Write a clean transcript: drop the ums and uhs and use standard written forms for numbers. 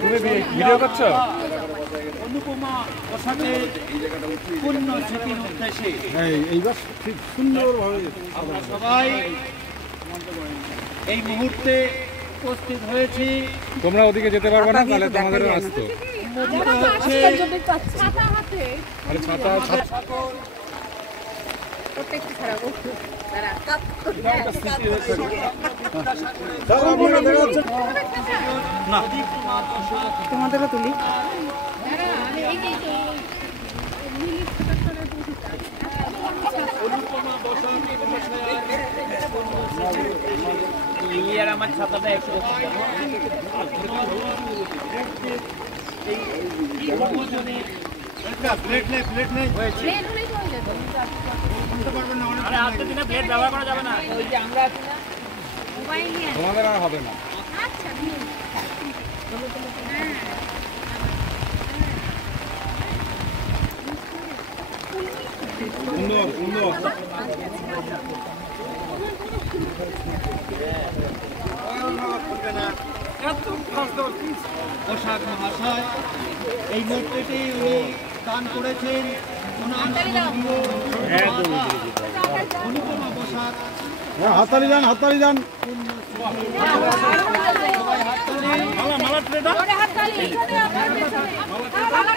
তুমি ভিডিও করছো? অনুপমা বসাকের পূর্ণ স্মৃতির উদ্দেশ্যে এইবার ঠিক সুন্দরভাবে আমরা সবাই এই মুহূর্তে উপস্থিত হয়েছি। তোমরা ওদিকে যেতে পারবে না, তাহলে তোমাদেরও আসতো। আরে ছাতা তোমাদেরও তুলি। আমার ছাতাটা একটু তোমাদের আর হবে না। সুন্দর সুন্দর পোশাক মহাশয় এই মূর্তিটি উনি দান করেছেন অনুপমা পোশাক। হাততালি যান, হাততালি যান। মালা